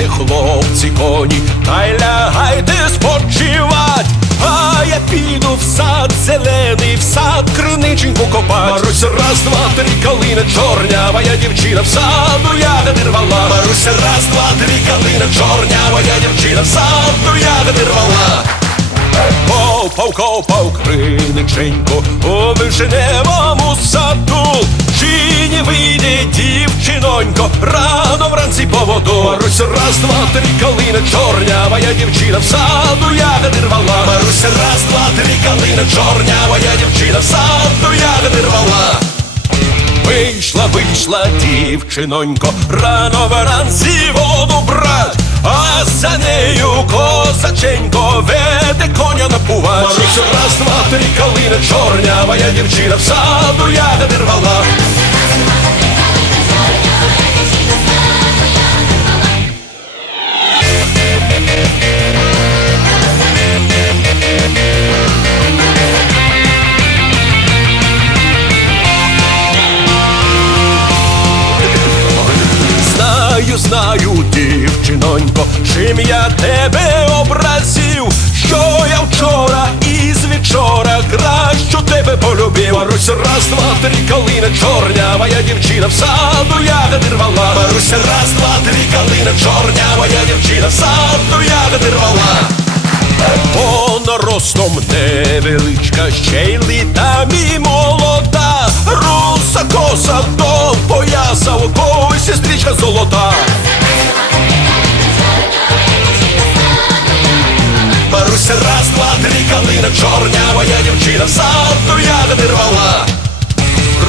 Сідайте, хлопці, коні, та й лягайте спочивать, а я піду в сад зелений, в сад криниченьку копать. Маруся, раз, два, три калина, чорнявая дівчина в саду ягоди рвала. Маруся, раз, два, три калина, чорнявая дівчина в саду ягоди рвала. Ковпав, ковпав, криниченько, у вишневому саду, чи не вийде дівчинонько, раз вранці по Маруся, раз, два, три, калина чорнявая дівчина в саду ягоди рвала Маруся, раз, два, три, калина чорнявая дівчина в саду ягоди рвала Вийшла, вийшла дівчинонько, рано вранці воду брать, а за нею козаченько веде коня напувать. Маруся, раз, два, три, калина чорнявая дівчина в саду ягоди рвала. Чим я тебе образив, що я вчора і з вечора кращу тебе полюбив. Маруся, раз, два, три, калина чорнявая дівчина в саду ягоди рвала. Маруся, раз, два, три, калина чорнявая дівчина в саду ягоди рвала. Вона ростом невеличка, ще й літами молода, руса коса до пояса, у когось сестричка золота. Маруся, три, калина чорнявая дівчина в саду ягоди рвала.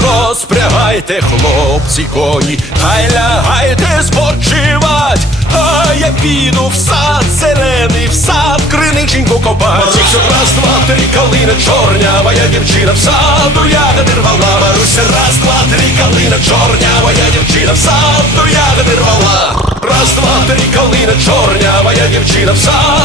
Розпрягайте, хлопці, коні, хай лягайте спочивать, а я піду в сад зелений, в сад криниченьку копать. Маруся, раз, два, три, калина чорнявая дівчина в саду ягоди рвала. Маруся, раз, два, три, калина чорнявая дівчина в саду ягоди рвала. Раз, два, три, калина чорнявая дівчина в саду